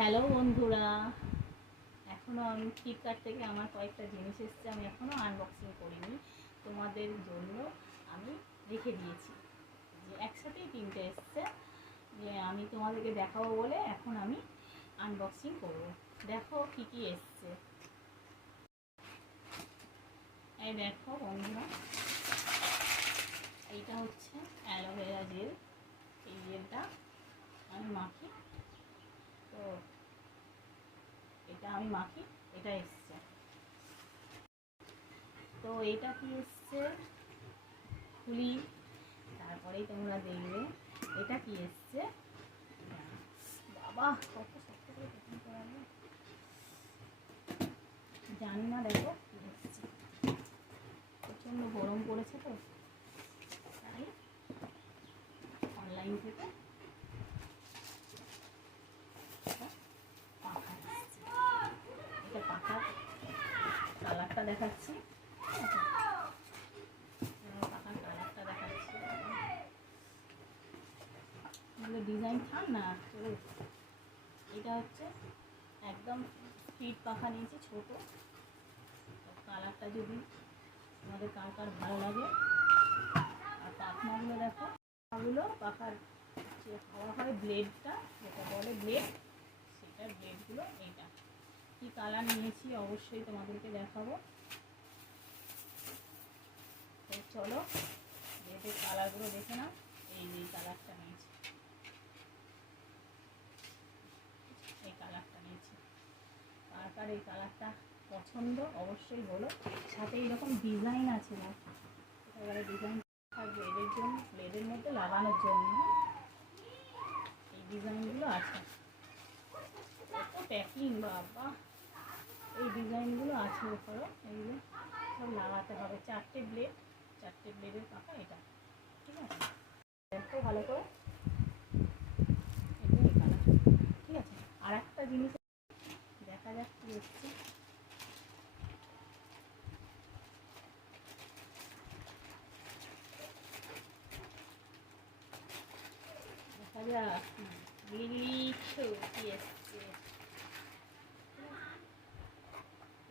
Hello বন্ধুরা, এখনও আমি ফ্লিপকার্ট থেকে আমার কয়েকটা জিনিস এসেছে, আমি এখনও আনবক্সিং করিনি। তোমাদের জন্য আমি রেখে দিয়েছি যে একসাথেই তিনটে এসছে, যে আমি তোমাদেরকে দেখাবো বলে এখন আমি আনবক্সিং করব। দেখো কি কি এসছে। এই দেখো বন্ধুরা, এইটা হচ্ছে অ্যালোভেরা জেল। এই জেলটা আমি মাখি, তো এটা আমি মাখি, এটা এসছে। তো এটা কি এসছে খুলি, তারপরেই তোমরা দেখবে এটা কি এসছে। বাবা কত শক্ত করে পেকিং করাবে জানি না। দেখো কি এসছে, প্রচণ্ড গরম পড়েছে তো তাই অনলাইন থেকে পাখা এসছে। এটা পাখার কালারটা দেখাচ্ছি, পাখার কালারটা দেখাচ্ছি। এগুলো ডিজাইন থাক না চলো। এটা হচ্ছে একদম স্পিড পাখা নিয়েছি, ছোটো। কালারটা যদি তোমাদের কার কার ভালো লাগে। আর পাখনাগুলো দেখো, পাখার যে হাওয়া হয় ব্লেডটা, যেটা বলে ব্লেড, সেটার ব্লেডগুলো এইটা। কী কালার নিয়েছি অবশ্যই তোমাদেরকে দেখাবো। তো চলো ব্লেডের কালারগুলো দেখে নাও। এই যে কালারটা নিয়েছি, এই কালারটা নিয়েছি। কার কার এই কালারটা পছন্দ অবশ্যই বলো। সাথে এইরকম ডিজাইন আছে না, এবারে ডিজাইন থাকবে এদের জন্য, ব্লেডের মধ্যে লাগানোর জন্য। এই ডিজাইনগুলো আছে, কত প্যাকিং বাবা। এই ডিজাইনগুলো আছে ওপরে, এইগুলো সব লাগাতে হবে। চারটে ব্লেডের পাখা এটা, ঠিক আছে। দেখো ভালো করে, এটা এই কালার, ঠিক আছে। আর একটা জিনিস দেখা যাক কি হচ্ছে। দেখা যাক কি এসছে, এটা কি এসছে,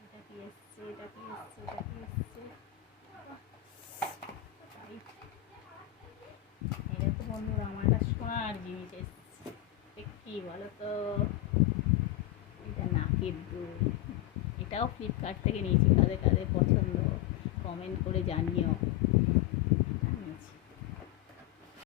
এটা কি এসছে, এটা কি এসছে। এটা তো বন্ধুরা আমার একটা সোনার জিনিস এসছে। কি বলো তো, এটা নাকের দুল। এটাও ফ্লিপকার্ট থেকে নিয়েছি। কাদের কাদের পছন্দ কমেন্ট করে জানিও।